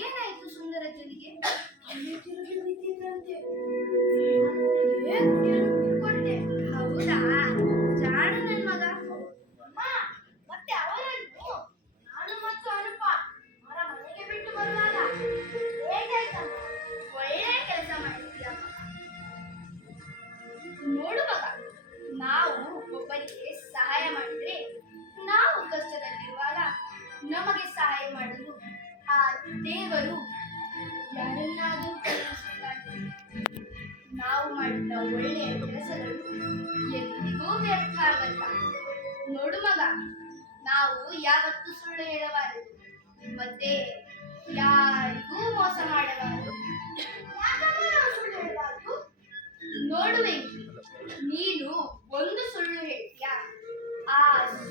ಏನಾಯ್ತು ಸುಂದರಜ್ಜನಿಗೆ? ಅಲ್ಲಿ ತಿರುಗಿ ಬಿದ್ದಿದ್ರಂತೆ. ಹೌದಾ? ಜಾಣ ನನ್ ಮಗ. ಮತ್ತೆ ಅವರನ್ನು ನಾನು ಮತ್ತು ಅನುಪ ಅವರ ಮನೆಗೆ ಬಿಟ್ಟು ಬರುವಾಗ ಹೇಗಾಯ್ತಮ್ಮ? ಒಳ್ಳೆ ಕೆಲಸ ಮಾಡಿದ್ದೀಯಮ್ಮ. ನೋಡು ಮಗ, ನಾವು ಒಬ್ಬರಿಗೆ ಸಹಾಯ ಮಾಡಿದ್ರೆ ನಾವು ಕಷ್ಟದಲ್ಲಿರುವಾಗ ನಮಗೆ ಸಹಾಯ ಮಾಡಲು ಆ ದೇವರು ಯಾರನ್ನಾದರೂ ಕಳುಹಿಸುತ್ತಾನೆ. ನಾವು ಮಾಡಿದ ಒಳ್ಳೆಯ ಕೆಲಸಗಳು ಎಂದಿಗೂ ವ್ಯರ್ಥ ಆಗಲ್ಲ. ನೋಡು ಮಗ, ನಾವು ಯಾವತ್ತೂ ಸುಳ್ಳು ಹೇಳಬಾರದು, ಮತ್ತೆ ಯಾರಿಗೂ ಮೋಸ ಮಾಡಬಾರದು. ಸುಳ್ಳು ಹೇಳಬಾರದು. ನೋಡುವೆ, ನೀನು ಒಂದು ಸುಳ್ಳು ಹೇಳ್ತೀಯಾ, ಆ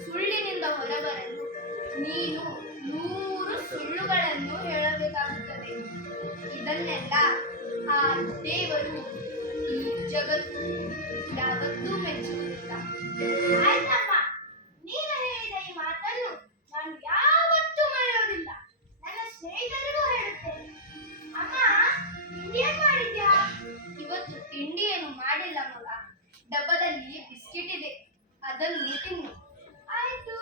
ಸುಳ್ಳಿನಿಂದ ಹೊರಬರಲು ನೀನು 100 ಸುಳ್ಳುಗಳನ್ನು ಹೇಳಬೇಕಾಗುತ್ತದೆ. ಇದನ್ನೆಲ್ಲ ಆ ದೇವರು ಈ ಜಗತ್ತು ಯಾವತ್ತೂ ಮೆಚ್ಚುವುದಿಲ್ಲ. ಆಯ್ತಮ್ಮ, ನೀನು ಹೇಳಿದ ಈ ಮಾತನ್ನು ನಾನು ಯಾವತ್ತೂ ಮರೆಯೋದಿಲ್ಲ. ನನ್ನ ಸ್ನೇಹಿತರಿಗೂ ಹೇಳುತ್ತೇನೆ. ಅಮ್ಮ, ತಿಂಡಿಯೇನು ಮಾಡಿದ್ಯಾ? ಇವತ್ತು ತಿಂಡಿ ಏನು ಮಾಡಿಲ್ಲ ಮಗ, ಡಬ್ಬದಲ್ಲಿ ಬಿಸ್ಕೆಟ್ ಇದೆ, ಅದನ್ನು ತಿನ್ನು. ಆಯ್ತು.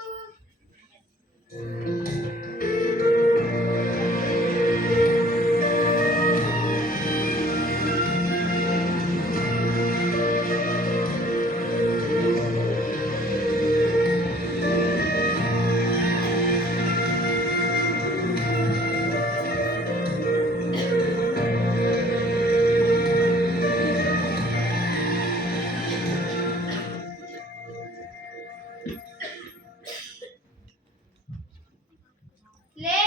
ಲೇ,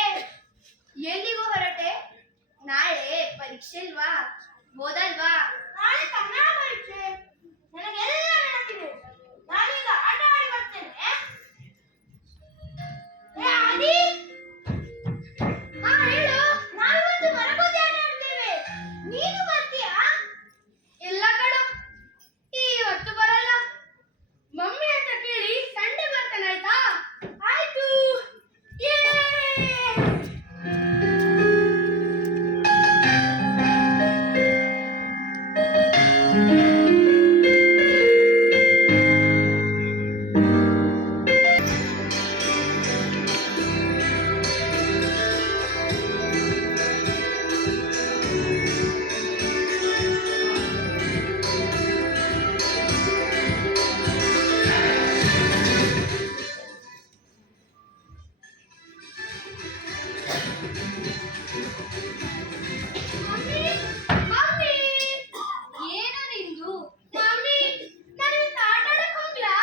ಎಲ್ಲಿಗೂ ಹೊರಟೆ? ನಾಳೆ ಪರೀಕ್ಷೆ ಇಲ್ವಾ? ಹೋದಲ್ವಾ? ನಾಳೆ ಕನ್ನಡ ಪರೀಕ್ಷೆ. ನನಗೆಲ್ಲ ನೆನಪಿದೆ. ನಾನೀಗ ಆಟ ಆಡಿ ಬರ್ತೇನೆ. ಏ ಆದಿ, ಹೇಳು. ನಾವಿವತ್ತು ಮರಕೋತಿ ಆಟ ಆಡ್ತೇವೆ. ನೀನು ಬರ್ತೀಯಾ? ಇಲ್ಲ ಕಣೋ, ಇವತ್ತು ಬರಲ್ಲ. ಮಮ್ಮಿ ಹತ್ರ ಕೇಳಿ ಸಂಡೆ ಬರ್ತೇನೆ, ಆಯ್ತಾ? ಆಯ್ತು. ಮಮ್ಮಿ, ಮಮ್ಮಿ, ಏನು ನಿಂದು? ಮಮ್ಮಿ, ನಾನು ಇವತ್ತು ಆಟ ಆಡಕ್ ಹೋಗ್ಲಾ?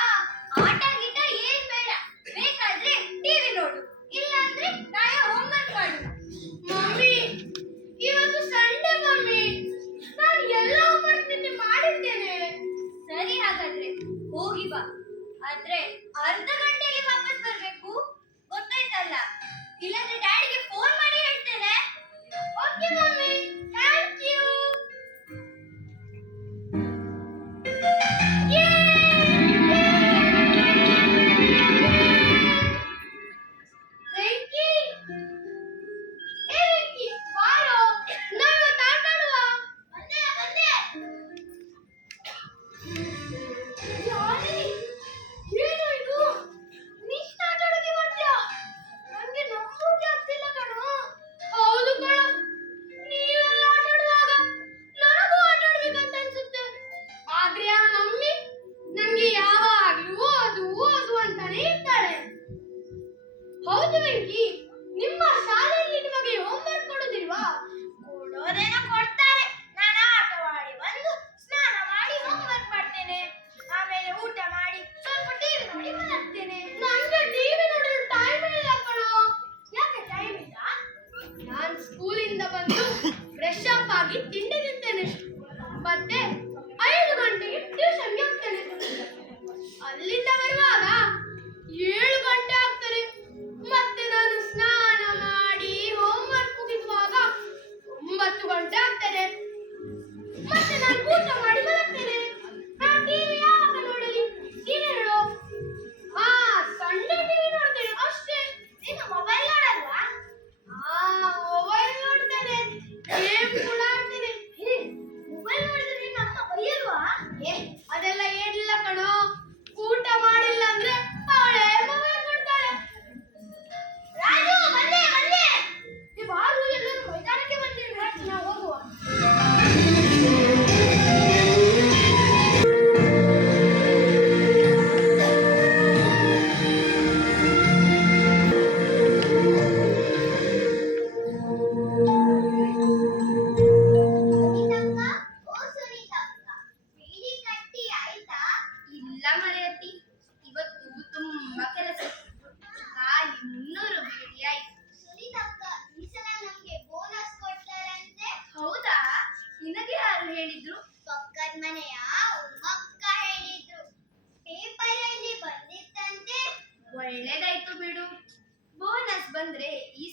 ಆಟ ಗೀಟ ಏನ್ ಬೇಡ, ಬೇಕಾದ್ರೆ ಟಿವಿ ನೋಡು, ಇಲ್ಲಾಂದ್ರೆ ನಾಳೆ ಹೋಮ್ವರ್ಕ್ ಮಾಡು. ಮಮ್ಮಿ, ಇವತ್ತು ಸಂಡೆ ಮಮ್ಮಿ, ನಾನು ಎಲ್ಲ ಹೋಮ್ವರ್ಕ್ ನಿನ್ನೆ ಮಾಡಿದ್ದೇನೆ. ಸರಿ, ಹಾಗಾದ್ರೆ ಹೋಗಿ ಬಾ, ಆದ್ರೆ ಅರ್ಧ ಗಂಟೆಗೆ ವಾಪಸ್ ಬರ್ಬೇಕು, ಗೊತ್ತಾಯ್ತಲ್ಲ? ಇಲ್ಲಾಂದ್ರೆ ಡ್ಯಾಡಿಗೆ ಫೋನ್ ಮಾಡಿ ಹೇಳ್ತೇನೆ. Okay mummy, thank you. Venky, ಏ ವೆಂಕಿ, ಬಾರೋ, ನಾವಿವತ್ತು ಆಟ ಆಡುವ. ಬಂದೆ ಬಂದೆ. ಜಾನಿ, ಏನು ಇದು? ನೀನು ಆಟ ಆಡೋಕೆ ಬರ್ತೀಯಾ? ನನಗೆ ನಂಬೋಕೆ ಆಗ್ತಿಲ್ಲ ಕಣೋ. ಹೌದು ಕಣೋ, ನೀವೆಲ್ಲ ಆಟ ಆಡುವಾಗ ನನಗೂ ಆಟ ಆಡ್ಬೇಕಂತ ಅನ್ಸುತ್ತೆ. ಆದ್ರೆ ಆ ಮಮ್ಮಿ ನಂಗೆ ಯಾವಾಗ್ಲೂ ಓದು ಓದು ಅಂತಾನೆ ಇರ್ತಾಳೆ. ಹೌದು ವೆಂಕಿ, ನಿಮ್ಮ ಶಾಲೆಯಲ್ಲಿ ನಿಮಗೆ ಹೋಮ್ವರ್ಕ್ ಕೊಡೋದಿಲ್ವಾ? ಕೊಡೋದೇನೋ ಕೊಡ್ತಾರೆ. ನಾನು ಆಟವಾಡಿ ಬಂದು ಸ್ನಾನ ಮಾಡಿ ಹೋಮ್ವರ್ಕ್ ಮಾಡ್ತೇನೆ. ಆಮೇಲೆ ಊಟ ಮಾಡಿ ಸ್ವಲ್ಪ ಟಿವಿ ನೋಡಿ ಬರ್ತೇನೆ. ನಂಗೆ ಟಿವಿ ನೋಡಲು ಟೈಮ್ ಇಲ್ಲ ಕಣೋ. ಯಾಕೆ ಟೈಮ್ ಇಲ್ಲ? ನಾನು ಸ್ಕೂಲಿಂದ ಬಂದು ಫ್ರೆಶ್ ಅಪ್ ಆಗಿ ತಿಂಡಿ ತಿಂತೇನೆ, ಮತ್ತೆ 5 ಗಂಟೆಗೆ ಟ್ಯೂಷನ್ಗೆ ಹೋಗ್ತೇನೆ. ಅಲ್ಲಿಂದ ಬರುವಾಗ 7 ಗಂಟೆ ಆಗ್ತದೆ. ಮತ್ತೆ ನಾನು ಸ್ನಾನ ಮಾಡಿ ಹೋಮ್ವರ್ಕ್ ಮುಗಿಸುವಾಗ 9 ಗಂಟೆ ಆಗ್ತದೆ. ಮತ್ತೆ ನಾನು ಊಟ ಮಾಡಿ ಬರುತ್ತೇನೆ. ನಾನು ಟಿವಿ ಯಾವಾಗ ನೋಡಲಿ? ನೀನು ಹೇಳು. ಸಂಡೆ ಟಿವಿ ನೋಡ್ತೇನೆ ಅಷ್ಟೇ. ನೀನು ಮೊಬೈಲ್ ನೋಡಲ್ವಾ?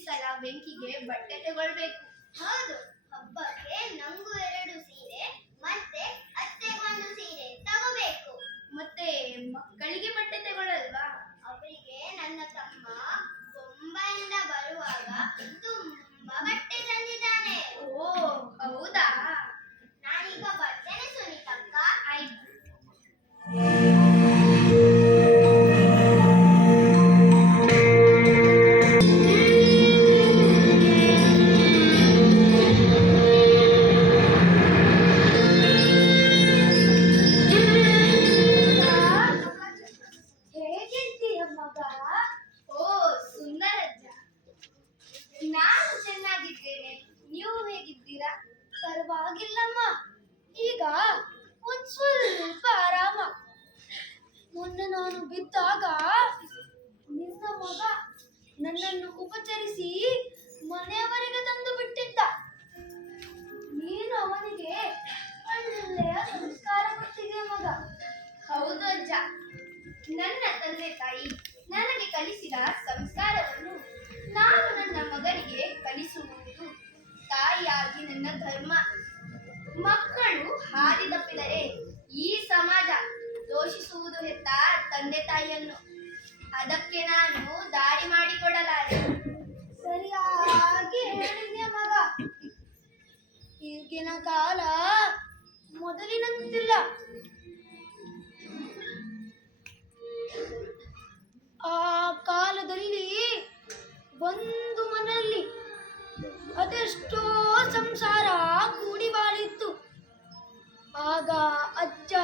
ಸಲ ಬೆಂಕಿಗೆ ಬಟ್ಟೆ ತಗೊಳ್ಬೇಕು. ಹೌದು, ಹಬ್ಬಕ್ಕೆ ನಂಗೂ 2 ಸೀರೆ ಮತ್ತೆ ಅತ್ತೆಗೊಂದು ಸೀರೆ ತಗೋಬೇಕು. ಮತ್ತೆ ಮಕ್ಕಳಿಗೆ ಬಟ್ಟೆ ತಗೊಳ್ಳಲ್ವಾ? ಅವರಿಗೆ ನನ್ನ ತಮ್ಮ ಬೊಂಬಾಯಿಂದ ಬರುವಾಗ ತುಂಬಾ ಬಟ್ಟೆ ತಂದಿದ್ದಾನೆ. ಓ ಹೌದಾ? ನಾನೀಗ ಬರ್ತೇನೆ ಸುನೀತಕ್ಕ. ಆಯ್ತು. ಹೇಗಿದ್ದೀಯ ಮಗ? ಓ ಸುಂದರಜ್ಜ, ನಾನು ಚೆನ್ನಾಗಿದ್ದೇನೆ. ನೀವು ಹೇಗಿದ್ದೀರಾ? ಪರವಾಗಿಲ್ಲಮ್ಮ, ಈಗ ಒಂದ್ ಸ್ವಲ್ಪ ಆರಾಮ. ಮೊನ್ನೆ ನಾನು ಬಿದ್ದಾಗ ನಿನ್ನ ಮಗ ನನ್ನನ್ನು ಉಪಚರಿಸಿ ಮನೆಯವರೆಗೆ ತಂದು ಬಿಟ್ಟಿದ್ದ. ನೀನು ಅವನಿಗೆ ಒಳ್ಳೆಯ ಸಂಸ್ಕಾರ ಕೊಟ್ಟಿದೆ ಮಗ. ಹೌದು ಅಜ್ಜ, ನನ್ನ ತಂದೆ ತಾಯಿ ನನಗೆ ಕಲಿಸಿದ ಸಂಸ್ಕಾರವನ್ನು ನಾನು ನನ್ನ ಮಗನಿಗೆ ಕಲಿಸುವುದು ತಾಯಿಯಾಗಿ ನನ್ನ ಧರ್ಮ. ಮಕ್ಕಳು ಹಾದಿ ತಪ್ಪಿದರೆ ಈ ಸಮಾಜ ದೋಷಿಸುವುದು ಹೆತ್ತ ತಂದೆ ತಾಯಿಯನ್ನು. ಅದಕ್ಕೆ ನಾನು ದಾರಿ ಮಾಡಿಕೊಡಲಾರೆ. ಸರಿಯಾಗಿ ಹೇಳಿದ್ಯ ಮಗ. ಈಗಿನ ಕಾಲ ಮೊದಲಿನಂತಿಲ್ಲ. ಆ ಕಾಲದಲ್ಲಿ ಒಂದು ಮನೆಯಲ್ಲಿ ಅದೆಷ್ಟೋ ಸಂಸಾರ ಕೂಡಿ ಬಾಳಿತ್ತು. ಆಗ ಅಜ್ಜ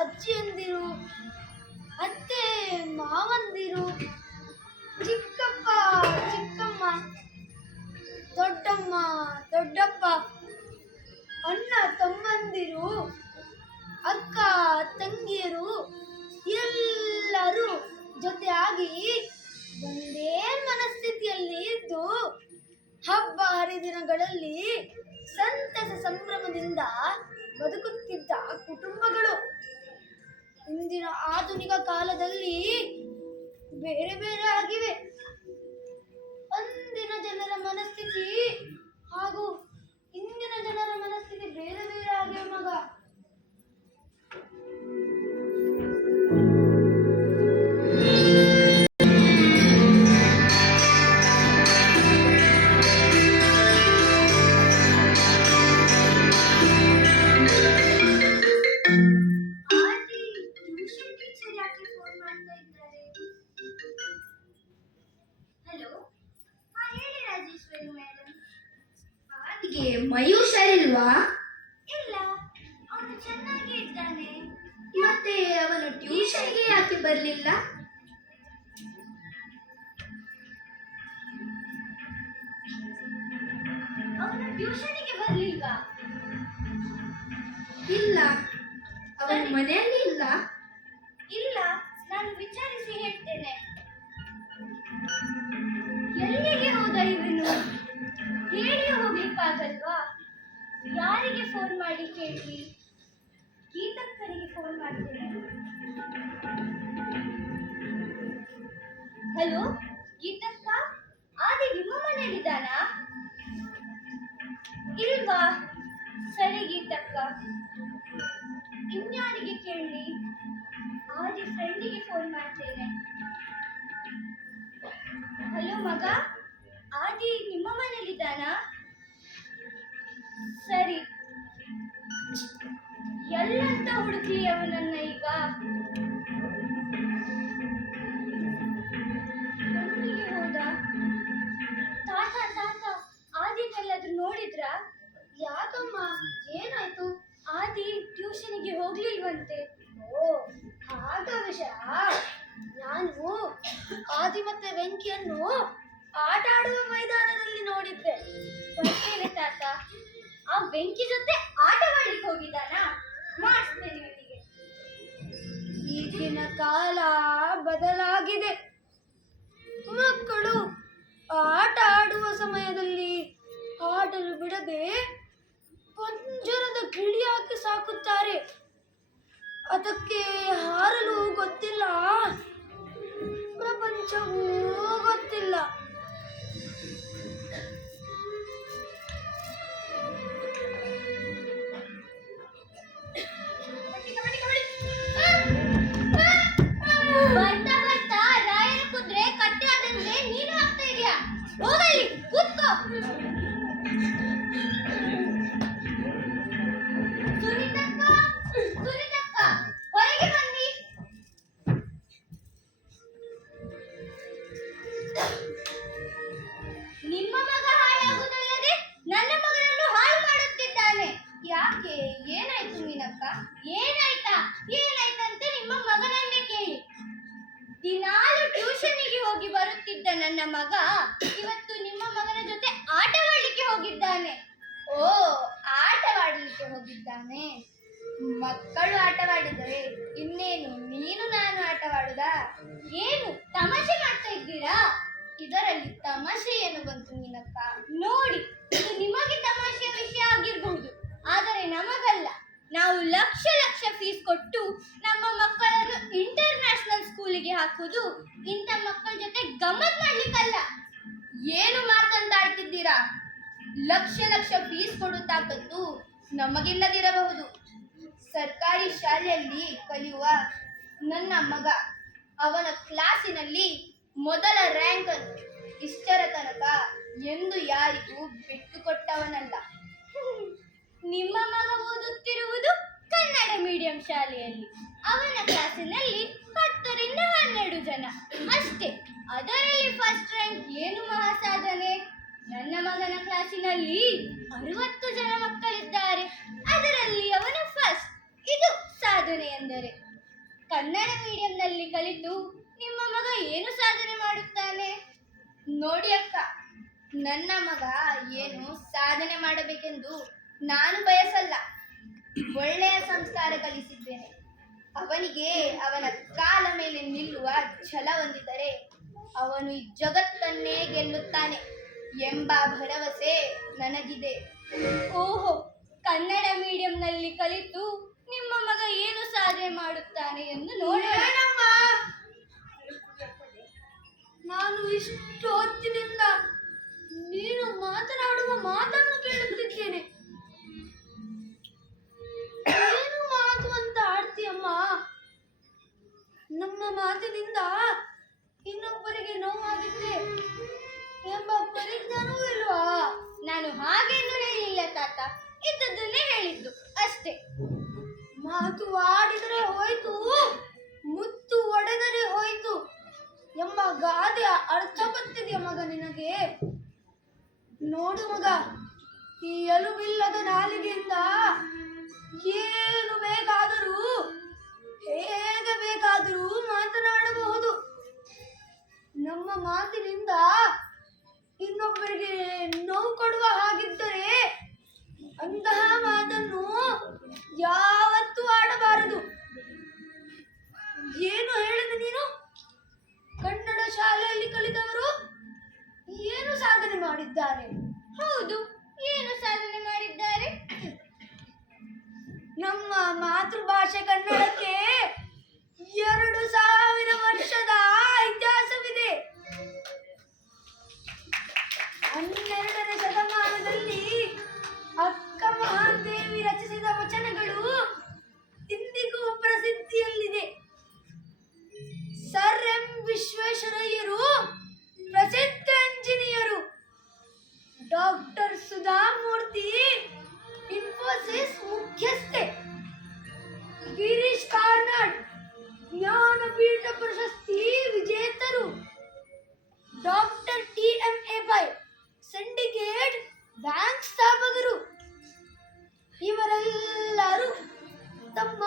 ಅಜ್ಜಿಯಂದಿರು, ಅತ್ತೆ ಮಾವಂದಿರು, ಚಿಕ್ಕಪ್ಪ ಚಿಕ್ಕಮ್ಮ, ದೊಡ್ಡಮ್ಮ ದೊಡ್ಡಪ್ಪ, ಅಣ್ಣ ತಮ್ಮಂದಿರು, ಅಕ್ಕ ತಂಗಿಯರು ಎಲ್ಲರೂ ಜೊತೆಯಾಗಿ ಒಂದೇ ಮನಸ್ಥಿತಿಯಲ್ಲಿ ಇದ್ದು ಹಬ್ಬ ಹರಿದಿನಗಳಲ್ಲಿ ಸಂತಸ ಸಂಭ್ರಮದಿಂದ ಬದುಕುತ್ತಿದ್ದ ಕುಟುಂಬಗಳು. ಇಂದಿನ ಆಧುನಿಕ ಕಾಲದಲ್ಲಿ ಬೇರೆ ಬೇರೆ ಆಗಿವೆ. ಅಂದಿನ ಜನರ ಮನಸ್ಥಿತಿ ಹಾಗೂ ಇಂದಿನ ಜನರ ಮನಸ್ಥಿತಿ ಬೇರೆ ಬೇರೆ ಆಗಿವೆ ಮಗ. ಆಂಟಿ, ಟ್ಯೂಷನ್ ಟೀಚರ್ ಯಾಕೆ ಫೋನ್ ಮಾಡ್ತಾ ಇದ್ದಾರೆ? ಹಲೋ. ಹೇಳಿ ರಾಜೇಶ್ವರಿ ಮೇಡಮ್. ಆಂಟಿಗೆ ಮೈ ಹುಷಾರಿಲ್ವಾ? ಇಲ್ಲ, ಅವನು ಚೆನ್ನಾಗಿ ಇದ್ದಾನೆ. ಮತ್ತೆ ಅವನು ಟ್ಯೂಷನ್ಗೆ ಯಾಕೆ ಬರಲಿಲ್ಲ? ಅವನು ಟ್ಯೂಷನಿಗೆ ಬರ್ಲಿಲ್ವಾ? ಇಲ್ಲ, ಅವನು ಮನೆಯಲ್ಲಿ ಇಲ್ಲ. ಇಲ್ಲ, ನಾನು ವಿಚಾರಿಸಿ ಹೇಳ್ತೇನೆ. ಎಲ್ಲಿಗೆ ಹೋದ ಇವನು? ಹೇಳಿ ಹೋಗ್ಲಿಕ್ಕಾಗಲ್ವಾ? ಯಾರಿಗೆ ಫೋನ್ ಮಾಡಿ ಕೇಳಿ? ಗೀತಕ್ಕನಿಗೆ ಫೋನ್ ಮಾಡ್ತೇನೆ. ಹಲೋ ಗೀತಕ್ಕ, ಆದಿ ನಿಮ್ಮ ಮನೆಯಲ್ಲಿದ್ದಾನಾ? ಇಲ್ವಾ? ಸರಿ ಗೀತಕ್ಕ, ಇನ್ಯಾರಿಗೆ ಕೇಳಿ? ಆದಿ ಫ್ರೆಂಡಿಗೆ ಫೋನ್ ಮಾಡ್ತೇನೆ. ಹಲೋ ಮಗ, ಆದಿ ನಿಮ್ಮ ಮನೆಯಲ್ಲಿದ್ದಾನಾ? ಸರಿ, ಎಲ್ಲಂತ ಹುಡುಕ್ಲಿ ಅವನನ್ನ ಈಗ? ಎಲ್ಲಿಗೆ ಹೋದ? ತಾತ ತಾತ, ಆದಿನೆಲ್ಲಾದ್ರೂ ನೋಡಿದ್ರಾ? ಯಾಕಮ್ಮ, ಏನಾಯ್ತು? ಆದಿ ಟ್ಯೂಷನಿಗೆ ಹೋಗ್ಲಿಲ್ವಂತೆ. ಓ ಹಾಗ ವಿಷಯ. ನಾನು ಆದಿ ಮತ್ತೆ ವೆಂಕಿಯನ್ನು ಆಟ ಆಡುವ ಮೈದಾನದಲ್ಲಿ ನೋಡಿದ್ದೆ. ಬರ್ತೇನೆ ತಾತ. ಆ ಬೆಂಕಿ ಜೊತೆ ಆಟವಾಡ್ಲಿಕ್ಕೆ ಹೋಗಿದ್ದಾನಾ? ಮಾಡಿಸ್ತೇನೆ ಇವನಿಗೆ. ಈಗಿನ ಕಾಲ ಬದಲಾಗಿದೆ. ಮಕ್ಕಳು ಆಟ ಆಡುವ ಸಮಯದಲ್ಲಿ ಆಡಲು ಬಿಡದೆ ಪಂಜರದ ಗಿಳಿಯಾಗಿ ಸಾಕುತ್ತಾರೆ. ಅದಕ್ಕೆ ಹಾರಲು ಗೊತ್ತಿಲ್ಲ, ಪ್ರಪಂಚವೂ ಗೊತ್ತಿಲ್ಲ. ಸುನೀತಕ್ಕ, ಸುನೀತಕ್ಕ, ಹೊರಗೆ ಬನ್ನಿ. ನಿಮ್ಮ ಮಗ ಹಾಳಾಗುವುದಲ್ಲದೆ ನನ್ನ ಮಗನನ್ನು ಹಾಳು ಮಾಡುತ್ತಿದ್ದಾನೆ. ಯಾಕೆ? ಏನಾಯ್ತು ಮೀನಕ್ಕ? ಏನಾಯ್ತಾ? ಏನಾಯ್ತಂತೆ ನಿಮ್ಮ ಮಗನನ್ನೇ ಕೇಳಿ. ದಿನಾಲು ಟ್ಯೂಷನ್ನಿಗೆ ಹೋಗಿ ಬರುತ್ತಿದ್ದ ನನ್ನ ಮಗ ಇವತ್ತು ನಿಮ್ಮ ಮಗನ ಜೊತೆ ಆಟವಾಡಲಿಕ್ಕೆ ಹೋಗಿದ್ದಾನೆ. ಓ, ಆಟವಾಡಲಿಕ್ಕೆ ಹೋಗಿದ್ದಾನೆ. ಮಕ್ಕಳು ಆಟವಾಡಿದರೆ ಇನ್ನೇನು ನೀನು ನಾನು ಆಟವಾಡುದಾ? ಏನು ತಮಾಷೆ ಮಾಡ್ತಾ ಇದ್ದೀರಾ? ಇದರಲ್ಲಿ ತಮಾಷೆ ಏನು ಬಂತು ಮೀನಕ್ಕ? ನೋಡಿ, ಇದು ನಿಮಗೆ ತಮಾಷೆಯ ವಿಷಯ ಆಗಿರಬಹುದು, ಆದರೆ ನಮಗಲ್ಲ. ನಾವು ಲಕ್ಷ ಲಕ್ಷ ಫೀಸ್ ಕೊಟ್ಟು ನಮ್ಮ ಮಕ್ಕಳನ್ನು ಇಂಟರ್ನ್ಯಾಷನಲ್ ಸ್ಕೂಲಿಗೆ ಹಾಕುವುದು ಇಂಥ ಮಕ್ಕಳ ಜೊತೆ ಗಮ್ಮತ್ ಮಾಡ್ಲಿಕ್ಕಲ್ಲ. ಏನು ಮಾತಂತಾಡ್ತಿದ್ದೀರಾ? ಲಕ್ಷ ಲಕ್ಷ ಫೀಸ್ ಕೊಡೋ ತಾಕತ್ತು ನಮಗಿಲ್ಲದಿರಬಹುದು. ಸರ್ಕಾರಿ ಶಾಲೆಯಲ್ಲಿ ಕಲಿಯುವ ನನ್ನ ಮಗ ಅವನ ಕ್ಲಾಸಿನಲ್ಲಿ ಮೊದಲ ರ್ಯಾಂಕ್ ಅನ್ನು ಇಷ್ಟರ ತನಕ ಎಂದು ಯಾರಿಗೂ ಬಿಟ್ಟು ಕೊಟ್ಟವನಲ್ಲ. ನಿಮ್ಮ ಮಗ ಓದುತ್ತಿರುವುದು ಕನ್ನಡ ಮೀಡಿಯಂ ಶಾಲೆಯಲ್ಲಿ. ಅವನ ಕ್ಲಾಸಿನಲ್ಲಿ 10ರಿಂದ 12 ಜನ ಅಷ್ಟೇ. ಅದರಲ್ಲಿ ಫಸ್ಟ್ ರ್ಯಾಂಕ್ ಏನು ಮಹಾಸಾಧನೆ? ನನ್ನ ಮಗನ ಕ್ಲಾಸಿನಲ್ಲಿ 60 ಜನ ಮಕ್ಕಳಿದ್ದಾರೆ, ಅದರಲ್ಲಿ ಅವನ ಫಸ್ಟ್. ಇದು ಸಾಧನೆ ಎಂದರೆ. ಕನ್ನಡ ಮೀಡಿಯಂನಲ್ಲಿ ಕಲಿತು ನಿಮ್ಮ ಮಗ ಏನು ಸಾಧನೆ ಮಾಡುತ್ತಾನೆ? ನೋಡಿ ಅಕ್ಕ, ನನ್ನ ಮಗ ಏನು ಸಾಧನೆ ಮಾಡಬೇಕೆಂದು ನಾನು ಬಯಸಲ್ಲ. ಒಳ್ಳೆಯ ಸಂಸ್ಕಾರ ಕಲಿಸಿದ್ದೇನೆ. ಅವನಿಗೆ ಅವನ ಕಾಲ ಮೇಲೆ ನಿಲ್ಲುವ ಛಲ ಹೊಂದಿದರೆ ಅವನು ಈ ಜಗತ್ತನ್ನೇ ಗೆಲ್ಲುತ್ತಾನೆ ಎಂಬ ಭರವಸೆ ನನಗಿದೆ. ಓಹೋ, ಕನ್ನಡ ಮೀಡಿಯಂನಲ್ಲಿ ಕಲಿತು ನಿಮ್ಮ ಮಗ ಏನು ಸಾಧನೆ ಮಾಡುತ್ತಾನೆ ಎಂದು ನೋಡೋಣ. ನಾನು ಇಷ್ಟು ಹೊತ್ತಿನಿಂದ ನೀನು ಮಾತನಾಡುವ ಮಾತನ್ನು ಕೇಳುತ್ತಿದ್ದೇನೆ. ಏನು ಮಾತು ಅಂತ ಆಡ್ತೀಯಮ್ಮ? ನಮ್ಮ ಮಾತಿನಿಂದ ಇನ್ನೊಬ್ಬರಿಗೆ ನೋವಾಗಿದ್ರೆ ಎಂಬ ಪರಿಜ್ಞಾನವೂ ಇಲ್ವಾ? ನಾನು ಹಾಗೇನು ಹೇಳಿಲ್ಲ ತಾತ, ಇದ್ದದ್ದನ್ನೇ ಹೇಳಿದ್ದು ಅಷ್ಟೇ. ಮಾತು ಆಡಿದರೆ ಹೋಯ್ತು, ಮುತ್ತು ಒಡೆದರೆ ಹೋಯ್ತು ಎಂಬ ಗಾದೆಯ ಅರ್ಥ ಗೊತ್ತಿದೆಯ ಮಗ ನಿನಗೆ? ನೋಡು ಮಗ, ಈ ಎಲುಬಿಲ್ಲದ ನಾಲಿಗೆಯಿಂದ ಏನು ಬೇಕಾದರೂ ಹೇಗೆ ಬೇಕಾದರೂ ಮಾತನಾಡಬಹುದು. ನಮ್ಮ ಮಾತಿನಿಂದ ಇನ್ನೊಬ್ಬರಿಗೆ ನೋವು ಕೊಡುವ ಹಾಗಿದ್ದರೆ ಅಂತಹ ಮಾತನ್ನು ಯಾವತ್ತೂ ಆಡಬಾರದು. ಏನು ಹೇಳಿದೆ ನೀನು? ಕನ್ನಡ ಶಾಲೆಯಲ್ಲಿ ಕಲಿತವರು ಏನು ಸಾಧನೆ ಮಾಡಿದ್ದಾರೆ? ಹೌದು, ಏನು ಸಾಧನೆ ಮಾಡಿದ್ದಾರೆ? ನಮ್ಮ ಮಾತೃಭಾಷೆ ಕನ್ನಡಕ್ಕೆ 2000 ವರ್ಷದ ಇತಿಹಾಸವಿದೆ. 12ನೇ ಶತಮಾನದಲ್ಲಿ ಅಕ್ಕ ಮಹಾದೇವಿ ರಚಿಸಿದ ವಚನಗಳು ಇಂದಿಗೂ ಪ್ರಸಿದ್ಧಿಯಲ್ಲಿದೆ. ಸರ್ ಎಂ ವಿಶ್ವೇಶ್ವರಯ್ಯರು ಪ್ರಸಿದ್ಧ ಇಂಜಿನಿಯರು. ಡಾಕ್ಟರ್ ಸುಧಾಮೂರ್ತಿ ಇನ್ಫೋಸಿಸ್ ಮುಖ್ಯಸ್ಥೆ. ಗಿರೀಶ್ ಕಾರ್ನಾಡ್ ಜ್ಞಾನಪೀಠ ಪ್ರಶಸ್ತಿ ವಿಜೇತರು. Doctor TMA Pai syndicate bank ಸ್ಥಾಪಕರು. ಇವರೆಲ್ಲರೂ ತಮ್ಮ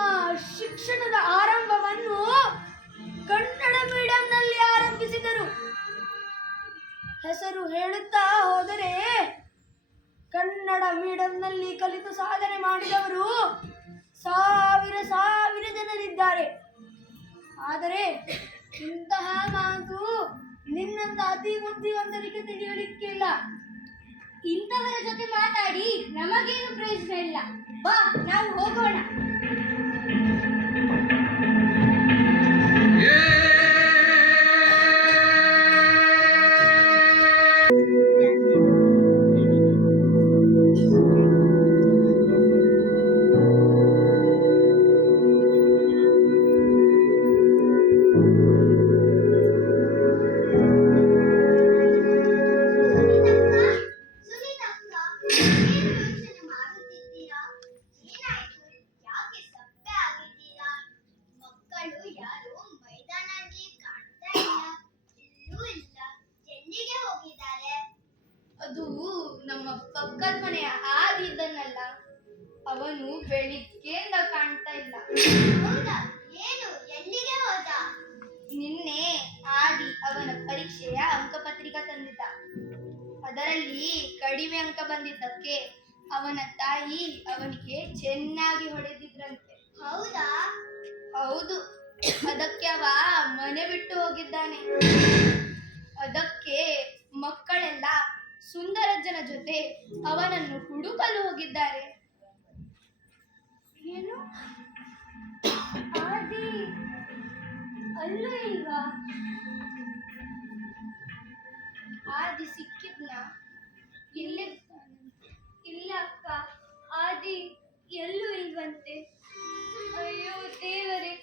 ಶಿಕ್ಷಣದ ಆರಂಭವನ್ನು ಕನ್ನಡ ಮೀಡಿಯಂನಲ್ಲಿ ಆರಂಭಿಸಿದರು. ಹೆಸರು ಹೇಳುತ್ತಾ ಹೋದರೆ ಕನ್ನಡ ಮೀಡಿಯಂನಲ್ಲಿ ಕಲಿತು ಸಾಧನೆ ಮಾಡಿದವರು ಸಾವಿರ ಜನರಿದ್ದಾರೆ. ಆದರೆ ಇಂತಹ ಮಾತು ನಿನ್ನಂತ ಅತಿ ಬುದ್ಧಿವಂತರಿಗೆ ತಿಳಿಯಲಿಕ್ಕಿಲ್ಲ. ಇಂಥವರ ಜೊತೆ ಮಾತಾಡಿ ನಮಗೇನು ಪ್ರಯೋಜನ ಇಲ್ಲ. ಬಾ, ನಾವು ಹೋಗೋಣ. ಅದು ನಮ್ಮ ಪಕ್ಕದ ಮನೆಯ ಆದಿ ಇದ್ದನಲ್ಲ, ಅವನು ಬೆಳಿಗ್ಗೆಯಿಂದ ಕಾಣ್ತಾ ಇಲ್ಲ. ಹೌದಾ? ಏನು? ಎಲ್ಲಿಗೆ ಹೋದ? ನಿನ್ನೆ ಆದಿ ಅವನ ಪರೀಕ್ಷೆಯ ಅಂಕಪತ್ರಿಕೆ ತಂದಿದ್ದ. ಅದರಲ್ಲಿ ಕಡಿಮೆ ಅಂಕ ಬಂದಿದ್ದಕ್ಕೆ ಅವನ ತಾಯಿ ಅವನಿಗೆ ಚೆನ್ನಾಗಿ ಹೊಡೆದಿದ್ರಂತೆ. ಹೌದಾ? ಹೌದು, ಅದಕ್ಕೆ ಅವ ಮನೆ ಬಿಟ್ಟು ಹೋಗಿದ್ದಾನೆ. ಅದಕ್ಕೆ ಮಕ್ಕಳೆಲ್ಲ ಸುಂದರಜ್ಜನ ಜೊತೆ ಅವನನ್ನು ಹುಡುಕಲು ಹೋಗಿದ್ದಾರೆ. ಏನು? ಆದಿ ಅಲ್ಲೂ ಇಲ್ವಾ? ಆದಿ ಸಿಕ್ಕಿದ್ನ? ಇಲ್ಲೇ ಇಲ್ಲ ಅಕ್ಕ, ಆದಿ ಎಲ್ಲೂ ಇಲ್ವಂತೆ. ಅಯ್ಯೋ ದೇವರೇ,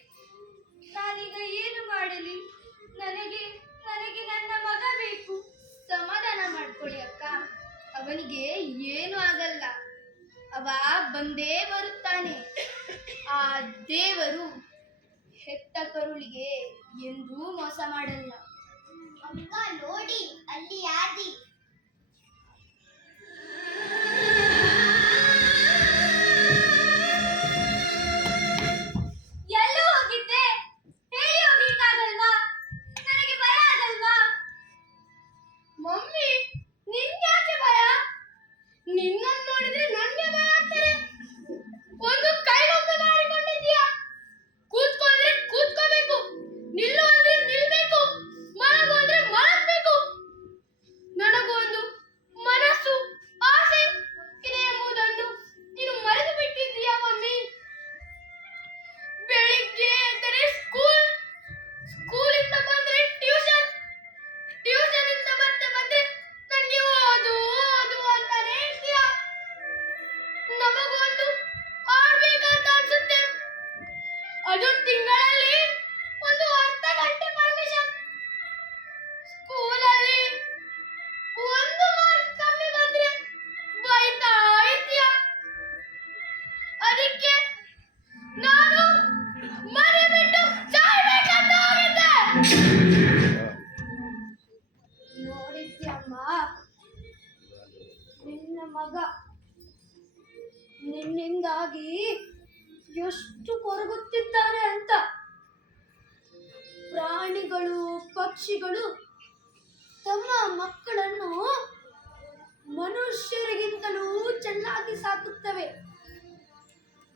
ನಾನೀಗ ಏನು ಮಾಡಲಿ? ನನಗೆ ನನಗೆ ನನ್ನ ಮಗ ಬೇಕು. ಸಮಾಧಾನ ಮಾಡ್ಕೊಳ್ಳಿ ಅಕ್ಕ, ಅವನಿಗೆ ಏನು ಆಗಲ್ಲ. ಅವ ಬಂದೇ ಬರುತ್ತಾನೆ. ಆ ದೇವರು ಹೆತ್ತ ಕರುಳಿಗೆ ಎಂದೂ ಮೋಸ ಮಾಡಲ್ಲ. ಅಕ್ಕ ನೋಡಿ, ಅಲ್ಲಿ ಆದಿ. ಎಲ್ಲೂ ಹೋಗಿದ್ದೆ? ಹೇಳಿ ಹೋಗ್ಲಿಕ್ಕಾಗಲ್ವಾ? ನನಗೆ ಭಯ ಆಗಲ್ವಾ? ಮಮ್ಮಿ, ನಿನ್ಗ್ಯಾಕೆ ಭಯ? ನಿನ್ನನ್ನು ನೋಡಿದ್ರೆ ನನ್ಗೆ ಭಯ ಆಗ್ತದೆ. ಒಂದು ಕೈಗೊಂದು ಮಾಡಿಕೊಂಡಿದ್ದೀಯಾ? ಕೂತ್ಕೊಂಡ್ರೆ ಕೂತ್ಕೋಬೇಕು, ನಿಲ್ಲು ಅಂದ್ರೆ ನಿಲ್ಬೇಕು, ಮಲಗು ಅಂದ್ರೆ ಮಲಗ್ಬೇಕು. ನನಗೂ ಒಂದು ಮನಸ್ಸು, ಆಸೆ ಇದೆ ಎಂಬುದನ್ನು ನೀನು ಮರೆತು ಬಿಟ್ಟಿದ್ದೀಯಾ ಮಮ್ಮಿ? ಬೆಳಿಗ್ಗೆ ಎದ್ದರೆ ಸ್ಕೂಲ್, ಸ್ಕೂಲಿಂದ ಬಂದ್ರೆ ಟ್ಯೂಷನ್, ಟ್ಯೂಷನ್ ಇಂದ ಮತ್ತೆ ಬಂದ್ರೆ ನನಗೆ ಓದು ಓದು ಅಂತಾನೆ ಹೇಳ್ತೀಯ. ನಮಗೂ ಒಂದು ಆಡ್ಬೇಕಂತ ಅನ್ಸುತ್ತೆ. ಅದು ತಿಂಗಳಲ್ಲಿ ಒಂದು ಅರ್ಧ ಗಂಟೆ ಪರ್ಮಿಷನ್. ಸ್ಕೂಲಲ್ಲಿ ಒಂದು ಮಾರ್ಕ್ ಕಮ್ಮಿ ಬಂದ್ರೆ ಬೈತಾ ಇದ್ದೀಯ. ಅದಕ್ಕೆ ನಾನು ಮನೆ ಬಿಟ್ಟು ಸಾಯ್ಬೇಕಂತ ಹೋಗಿದ್ದೆ. ನೋಡಿದ್ಯಮ್ಮ, ನಿನ್ನ ಮಗ ನಿನ್ನಿಂದಾಗಿ ಎಷ್ಟು ಕೊರಗುತ್ತಿದ್ದಾನೆ ಅಂತ. ಪ್ರಾಣಿಗಳು, ಪಕ್ಷಿಗಳು ತಮ್ಮ ಮಕ್ಕಳನ್ನು ಮನುಷ್ಯರಿಗಿಂತಲೂ ಚೆನ್ನಾಗಿ ಸಾಕುತ್ತವೆ.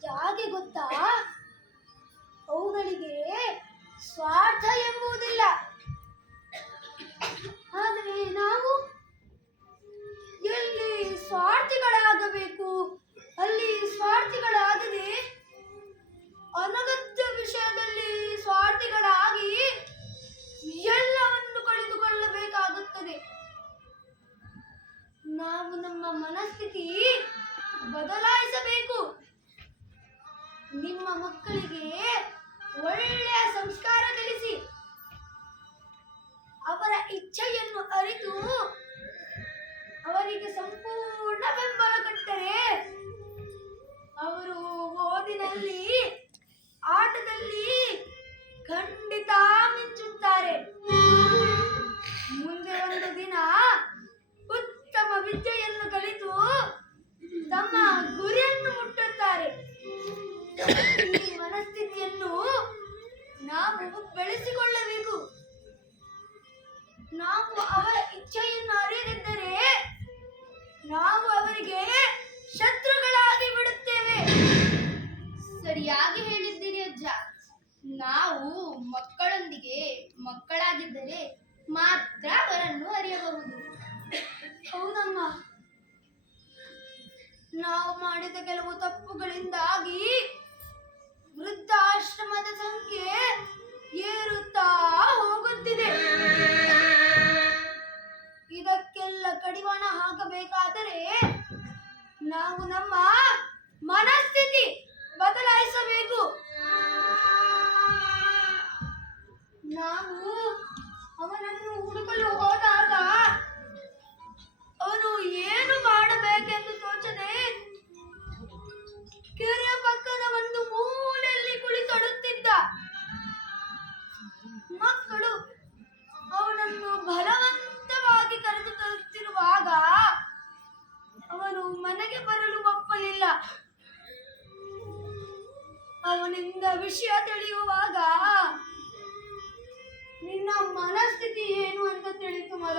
ಯಾಕೆ ಗೊತ್ತಾ? ಅವುಗಳಿಗೆ ಸ್ವಾರ್ಥ ಎಂಬುದಿಲ್ಲ. ಆದರೆ ನಾವು ಎಲ್ಲಿ ಸ್ವಾರ್ಥಿಗಳಾಗಬೇಕು ಅಲ್ಲಿ ಸ್ವಾರ್ಥಿಗಳಾಗದೆ ಅನಗತ್ಯ ವಿಷಯದಲ್ಲಿ ಸ್ವಾರ್ಥಿಗಳಾಗಿ ಎಲ್ಲವನ್ನು ಕಳೆದುಕೊಳ್ಳಬೇಕಾಗುತ್ತದೆ. ನಾವು ನಮ್ಮ ಮನಸ್ಥಿತಿ ಬದಲಾಯಿಸಬೇಕು. ನಿಮ್ಮ ಮಕ್ಕಳಿಗೆ ಒಳ್ಳೆಯ ಸಂಸ್ಕಾರ ಕಲಿಸಿ, ಅವರ ಇಚ್ಛೆಯನ್ನು ಅರಿತು ಅವರಿಗೆ ಸಂಪೂರ್ಣ ಬೆಂಬಲ ಕೊಟ್ಟರೆ ಅವರು ಓದಿನಲ್ಲಿ, ಆಟದಲ್ಲಿ ಖಂಡಿತ ಮಿಂಚುತ್ತಾರೆ. ಮುಂದೆ ಒಂದು ದಿನ ಉತ್ತಮ ವಿದ್ಯೆಯನ್ನು ಕಲಿತು ತಮ್ಮ ಗುರಿಯನ್ನು ಮುಟ್ಟುತ್ತಾರೆ. ಈ ಮನಸ್ಥಿತಿಯನ್ನು ನಾವು ಬೆಳೆಸಿಕೊಳ್ಳಬೇಕು. ನಾವು ಅವರ ಇಚ್ಛೆಯನ್ನು ಅರಿಯದಿದ್ದರೆ ನಾವು ಅವರಿಗೆ ಶತ್ರುಗಳಾಗಿ ಬಿಡುತ್ತೇವೆ. ಸರಿಯಾಗಿ ಹೇಳಿದ್ದೀರಿ ಅಜ್ಜ. ನಾವು ಮಕ್ಕಳೊಂದಿಗೆ ಮಕ್ಕಳಾಗಿದ್ದರೆ ಮಾತ್ರ ಅವರನ್ನು ಅರಿಯಬಹುದು. ಹೌದಮ್ಮ, ನಾವು ಮಾಡಿದ ಕೆಲವು ತಪ್ಪುಗಳಿಂದಾಗಿ ವೃದ್ಧಾಶ್ರಮದ ಸಂಖ್ಯೆ ಏರುತ್ತಾ ಹೋಗುತ್ತಿದೆ. ಇದಕ್ಕೆಲ್ಲ ಕಡಿವಾಣ ಹಾಕಬೇಕಾದರೆ ನಾವು ನಮ್ಮ ಮನಸ್ಥಿತಿ ಬದಲಾಯಿಸಬೇಕು. ನಾವು ಅವನನ್ನು ಹುಡುಕಲು ಹೋದಾಗ ಅವನು ಏನು ಮಾಡಬೇಕೆಂದು ತೋಚದೆ ಕೆರೆಯ ಪಕ್ಕದ ಒಂದು ಮೂಲೆಯಲ್ಲಿ ಕುಳಿತೊಡುತ್ತಿದ್ದ. ಮಕ್ಕಳು ಅವನನ್ನು ಬಲವಂತವಾಗಿ ಕರೆದು ತರುತ್ತಿರುವಾಗ ವಿಷಯ ತಿಳಿಯುವಾಗ ನಿನ್ನ ಮನಸ್ಥಿತಿ ಏನು ಅಂತ ತಿಳಿತು ಮಗ.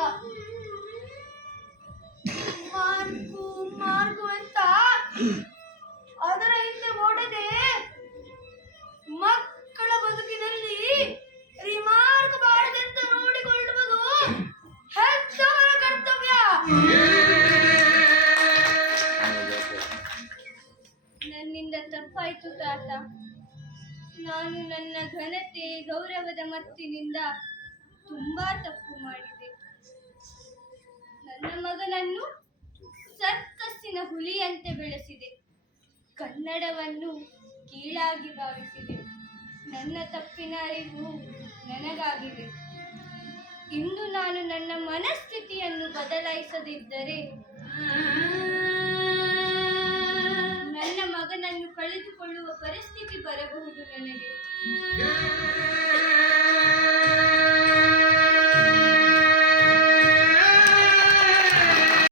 ಮಾರ್ಕು ಮಾರ್ಕು ಅಂತ ಅದರ ಹಿಂದೆ ಓಡದೆ ಮಕ್ಕಳ ಬದುಕಿನಲ್ಲಿ ರಿಮಾರ್ಕ್ ಬಾರದೆಂತ ನೋಡಿಕೊಳ್ಳುವುದು ಹೆತ್ತವರ ಕರ್ತವ್ಯ. ನನ್ನಿಂದ ತಪ್ಪಾಯ್ತು ತಾತ. ನಾನು ನನ್ನ ಘನತೆ ಗೌರವದ ಮತ್ತಿನಿಂದ ತುಂಬಾ ತಪ್ಪು ಮಾಡಿದೆ. ನನ್ನ ಮಗನನ್ನು ಸರ್ಕಸ್ಸಿನ ಹುಲಿಯಂತೆ ಬೆಳೆಸಿದೆ. ಕನ್ನಡವನ್ನು ಕೀಳಾಗಿ ಭಾವಿಸಿದೆ. ನನ್ನ ತಪ್ಪಿನ ಅರಿವು ನನಗಾಗಿದೆ. ಇಂದು ನಾನು ನನ್ನ ಮನಸ್ಥಿತಿಯನ್ನು ಬದಲಾಯಿಸದಿದ್ದರೆ ನನ್ನ ಮಗನನ್ನು ಕಳೆದುಕೊಳ್ಳುವ ಪರಿಸ್ಥಿತಿ ಬರಬಹುದು ನನಗೆ.